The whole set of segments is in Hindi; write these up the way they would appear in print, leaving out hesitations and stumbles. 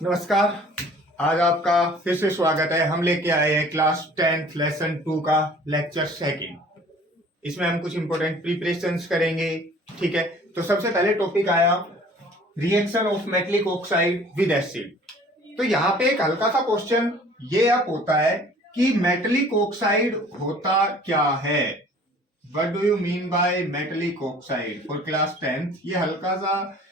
नमस्कार। आज आपका फिर से स्वागत है। हम लेके आए हैं क्लास 10th लेसन 2 का लेक्चर सेकंड। इसमें हम कुछ इंपॉर्टेंट प्रिपरेशंस करेंगे। ठीक है, तो सबसे पहले टॉपिक आया reaction of metallic oxide with acid. तो यहाँ पे एक हल्का सा क्वेश्चन ये अप होता है कि मेटलिक ऑक्साइड होता क्या है। What do you mean by metallic oxide for class 10th। ये हल्का सा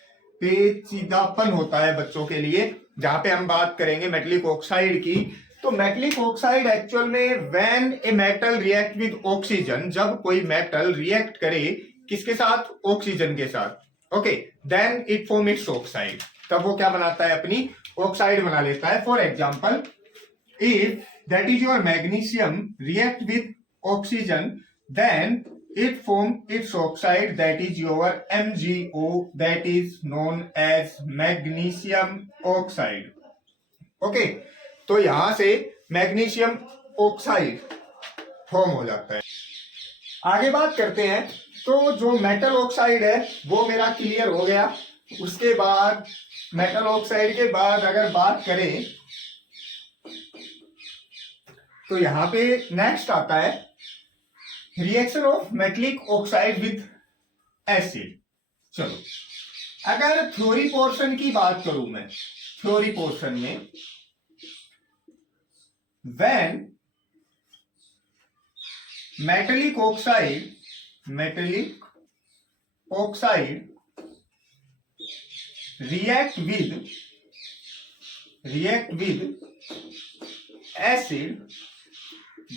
पेचीदापन होता है बच्चों के लिए, जहां पे हम बात करेंगे मेटलिक ऑक्साइड की। तो मेटलिक ऑक्साइड एक्चुअल में when a metal react with oxygen, जब कोई मेटल रिएक्ट करे किसके साथ, ऑक्सीजन के साथ, okay, then it form its oxide. तब वो क्या बनाता है, अपनी ऑक्साइड बना लेता है। For example, if that is your magnesium react with oxygen, then it form its oxide, that is your MgO, that is known as magnesium oxide. Okay, तो यहां से मैग्नीशियम ऑक्साइड फॉर्म हो जाता है। आगे बात करते हैं। तो जो मेटल ऑक्साइड है वो मेरा क्लियर हो गया। उसके बाद मेटल ऑक्साइड के बाद अगर बात करें तो यहां पे नेक्स्ट आता है reaction of metallic oxide with acid. चलो, अगर थ्योरी पोर्शन की बात करूं मैं, थ्योरी पोर्शन में when metallic oxide react with acid,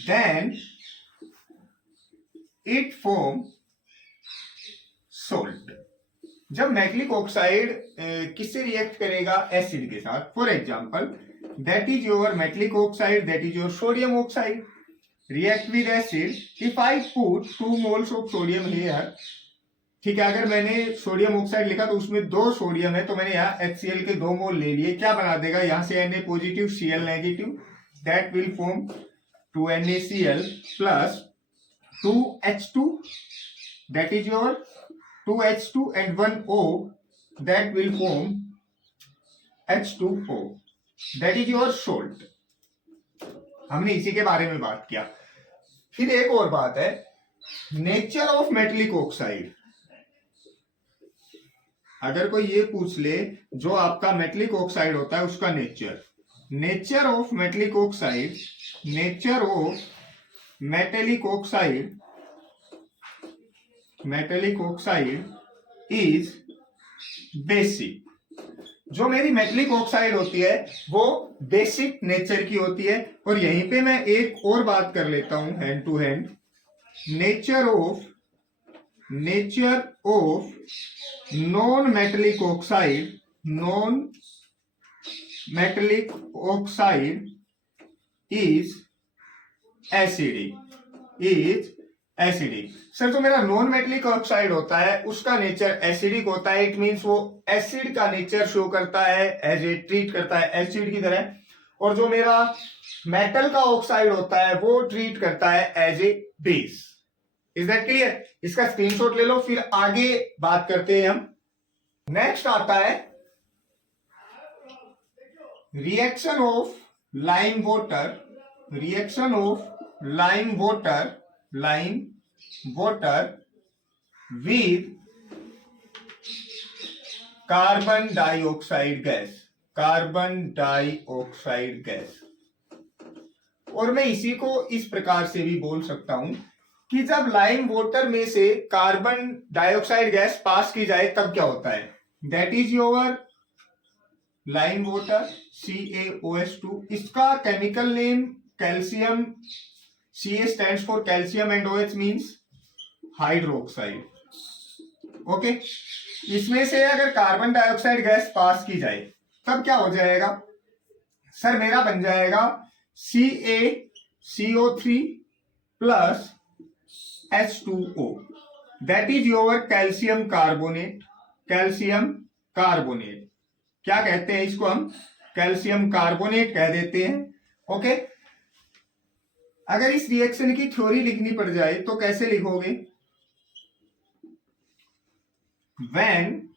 then it form salt. जब मेटलिक ऑक्साइड किससे रिएक्ट करेगा, एसिड के साथ। For example, that is your metallic oxide, that is your sodium oxide, react with acid. If I put 2 moles of sodium here, ठीक है, अगर मैंने सोडियम ऑक्साइड लिखा तो उसमें 2 सोडियम है, तो मैंने यहाँ HCl के 2 मोल ले लिए। क्या बना देगा, यहां से Na positive Cl negative, that will form 2NaCl plus 2H2, that is your 2H2 and 1 O, that will form H2O, that is your salt। हमने इसी के बारे में बात किया। फिर एक और बात है, नेचर ऑफ मेटलिक ऑक्साइड। अगर कोई ये पूछ ले जो आपका मेटलिक ऑक्साइड होता है उसका nature of metallic oxide, nature of metallic oxide is basic. जो मेरी मेटलिक ऑक्साइड होती है वो बेसिक नेचर की होती है। और यहीं पे मैं एक और बात कर लेता हूं hand to hand. Nature of non metallic oxide is acidic. Sir, जो मेरा नॉन मेटलिक ऑक्साइड होता है उसका नेचर एसिडिक होता है। इट मींस वो एसिड का नेचर शो करता है, एज ए ट्रीट करता है एसिड की तरह। और जो मेरा मेटल का ऑक्साइड होता है वो ट्रीट करता है as a base. Is that clear? इसका स्क्रीनशॉट ले लो, फिर आगे बात करते हैं हम। नेक्स्ट आता है reaction of lime water with carbon dioxide gas. और मैं इसी को इस प्रकार से भी बोल सकता हूं कि जब लाइम वाटर में से कार्बन डाइऑक्साइड गैस पास की जाए तब क्या होता है, that is your lime water CaOH2। इसका chemical name calcium, Ca stands for calcium and OH means hydroxide. Okay, इसमें से अगर कार्बन डाइऑक्साइड गैस पास की जाए तब क्या हो जाएगा, सर मेरा बन जाएगा CaCO3 plus H2O, that is your calcium carbonate. क्या कहते हैं इसको, हम कैल्शियम कार्बोनेट कह देते हैं। ओके, अगर इस रिएक्शन की थ्योरी लिखनी पड़ जाए तो कैसे लिखोगे, when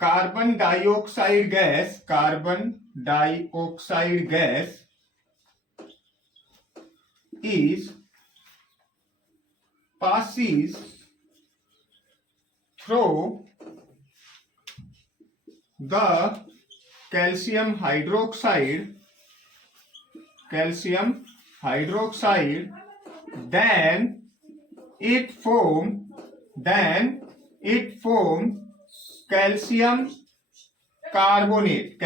carbon dioxide gas, carbon dioxide gas passes through the calcium hydroxide, then it form calcium carbonate.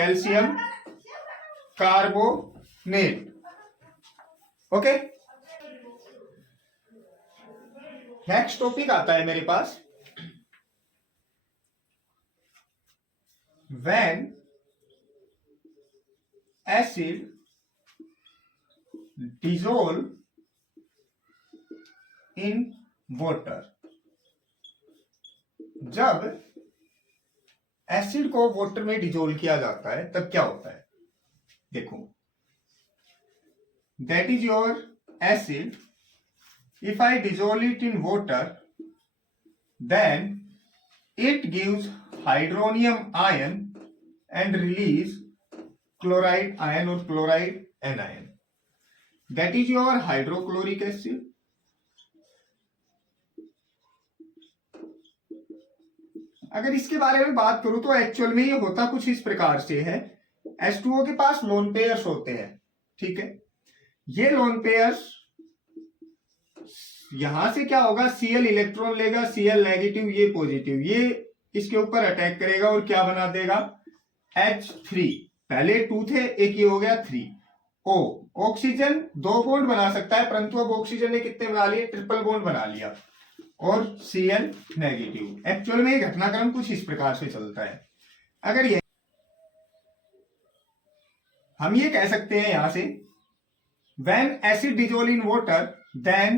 Okay, next topic आता है मेरे पास, when acid dissolve in water. जब एसिड को वाटर में डिजोल्व किया जाता है तब क्या होता है, देखो, that is your acid. If I dissolve it in water then it gives hydronium ion and release chloride ion or chloride anion. That is your hydrochloric acid. अगर इसके बारे में बात करूं तो एक्चुअल में ये होता कुछ इस प्रकार से है. H2O के पास लोन पेयर्स होते हैं, ठीक है. ये लोन पेयर्स यहां से क्या होगा, Cl इलेक्ट्रॉन लेगा, Cl नेगेटिव, ये पॉजिटिव, ये इसके ऊपर अटैक करेगा और क्या बना देगा, H3. पहले 2 थे, एक ही हो गया 3. O ऑक्सीजन 2 बॉन्ड बना सकता है, परंतु अब ऑक्सीजन ने कितने बना लिए, ट्रिपल बॉन्ड बना लिया, और Cl नेगेटिव. एक्चुअल में ये घटनाक्रम कुछ इस प्रकार से चलता है. अगर ये हम ये कह सकते हैं यहां से, when acid dissolve in water then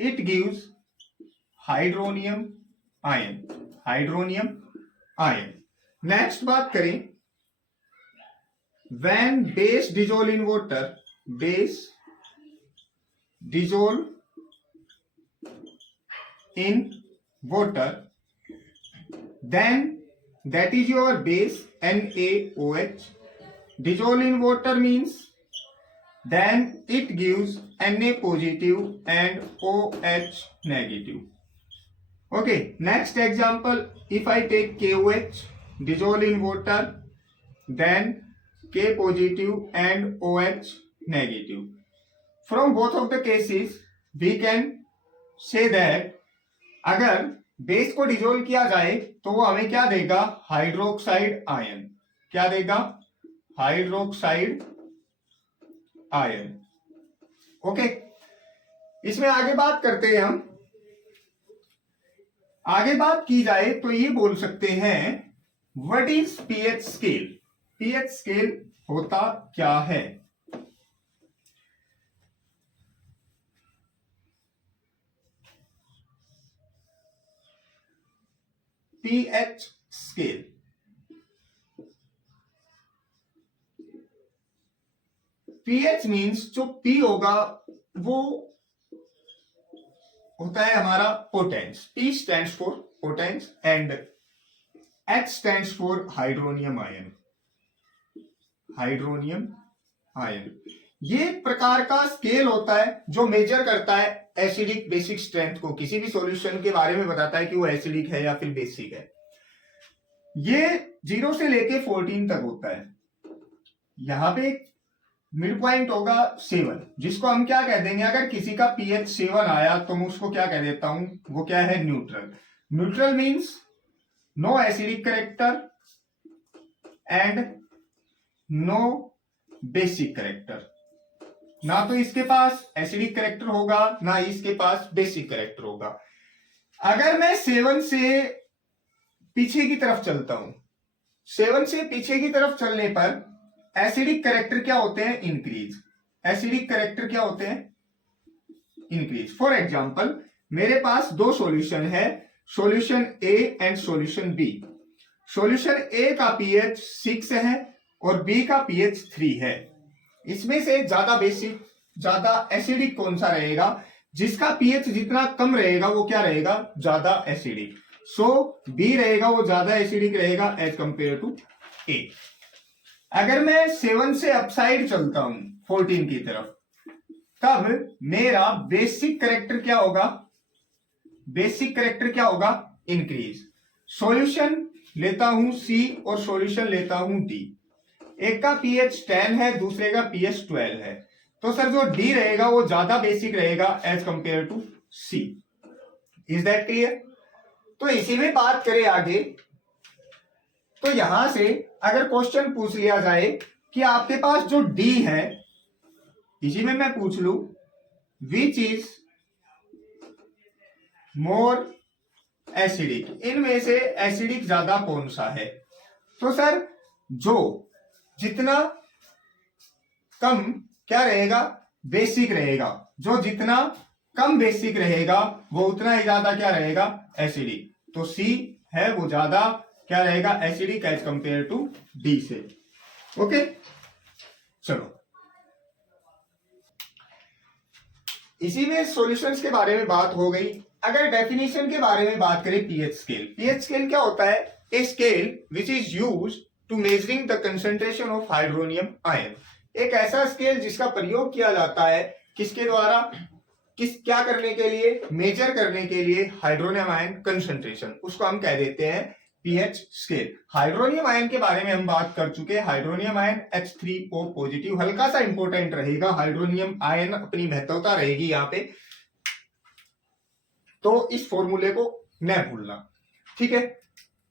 it gives hydronium ion. Next बात करें, when base dissolve in water, then that is your base NaOH. Dissolve in water means then it gives Na positive and OH negative. Okay, next example, if I take KOH, dissolve in water, then K positive and OH negative. From both of the cases we can say that अगर बेस को डिजोल्व किया जाए तो वो हमें क्या देगा, हाइड्रोक्साइड आयन. क्या देगा, हाइड्रोक्साइड आयन. ओके, इसमें आगे बात करते हैं हम. आगे बात की जाए तो ये बोल सकते हैं, what is pH scale. PH scale होता क्या है. पीएच स्केल, पीएच मीन्स जो पी होगा वो होता है हमारा potence. P stands for potence and H stands for hydronium ion. ये प्रकार का स्केल होता है जो मेजर करता है एसिडिक बेसिक स्ट्रेंथ को. किसी भी सॉल्यूशन के बारे में बताता है कि वो एसिडिक है या फिर बेसिक है. ये 0 से लेके 14 तक होता है. यहां पे मिड पॉइंट होगा 7, जिसको हम क्या कह देंगे, अगर किसी का पीएच 7 आया तो मैं उसको क्या कह देता हूं, वो क्या है, neutral. Neutral means no acidic character and no basic character. ना तो इसके पास एसिडिक कैरेक्टर होगा, ना इसके पास बेसिक कैरेक्टर होगा. अगर मैं 7 से पीछे की तरफ चलता हूं, 7 से पीछे की तरफ चलने पर एसिडिक कैरेक्टर क्या होते हैं, इंक्रीज. एसिडिक कैरेक्टर क्या होते हैं, इंक्रीज. फॉर एग्जांपल, मेरे पास 2 सॉल्यूशन है, solution A and solution B. Solution A का पीएच 6 है और बी का पीएच 3 है. इसमें से ज्यादा बेसिक, ज्यादा एसिडिक कौन सा रहेगा, जिसका पीएच जितना कम रहेगा वो क्या रहेगा, ज्यादा एसिडिक. सो बी रहेगा, वो ज्यादा एसिडिक रहेगा एज कंपेयर टू ए. अगर मैं 7 से अपसाइड चलता हूं 14 की तरफ, तब मेरा बेसिक करेक्टर क्या होगा? बेसिक करेक्टर क्या होगा? इंक्रीज। सॉल्यूशन लेता हूं C और सॉल्यूशन लेता हूं D। एक का pH 10 है, दूसरे का pH 12 है, तो सर जो D रहेगा वो ज्यादा बेसिक रहेगा as compare to C। Is that clear? तो इसी में बात करें आगे, तो यहां से अगर क्वेश्चन पूछ लिया जाए कि आपके पास जो D है, इसी में मैं पूछ लू विच इज मोर एसिडिक, इनमें से एसिडिक ज्यादा कौन सा है? तो सर जो जितना कम क्या रहेगा? बेसिक रहेगा। जो जितना कम बेसिक रहेगा वो उतना ही ज्यादा क्या रहेगा? एसिडिक। तो सी है वो ज्यादा क्या रहेगा? Acidic as compare to D से। ओके, चलो इसी में सॉल्यूशंस के बारे में बात हो गई। अगर डेफिनेशन के बारे में बात करें, पीएच स्केल। पीएच स्केल क्या होता है? A scale which is used to measuring the concentration of hydronium ion. एक ऐसा स्केल जिसका प्रयोग किया जाता है किसके द्वारा? क्या करने के लिए? मेजर करने के लिए हाइड्रोनियम आयन कंसंट्रेशन, उसको हम कह देते हैं पीएच स्केल। हाइड्रोनियम आयन के बारे में हम बात कर चुके हैं। हाइड्रोनियम आयन H3O पॉजिटिव, हल्का सा इंपॉर्टेंट रहेगा हाइड्रोनियम आयन, अपनी महत्वता रहेगी यहाँ पे, तो इस फॉर्मूले को न भूलना, ठीक है।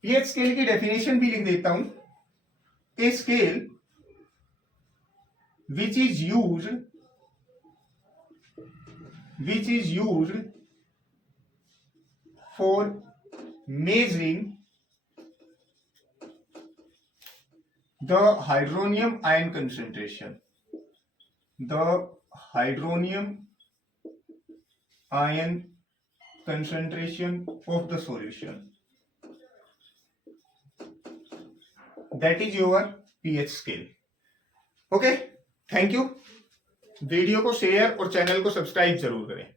पीएच स्केल की डेफिनेशन भी लिख देता हूं। A scale which is used for measuring the hydronium ion concentration, the hydronium ion concentration of the solution, that is your pH scale. Okay, thank you. Video को शेयर और चैनल को सब्सक्राइब जरूर करें।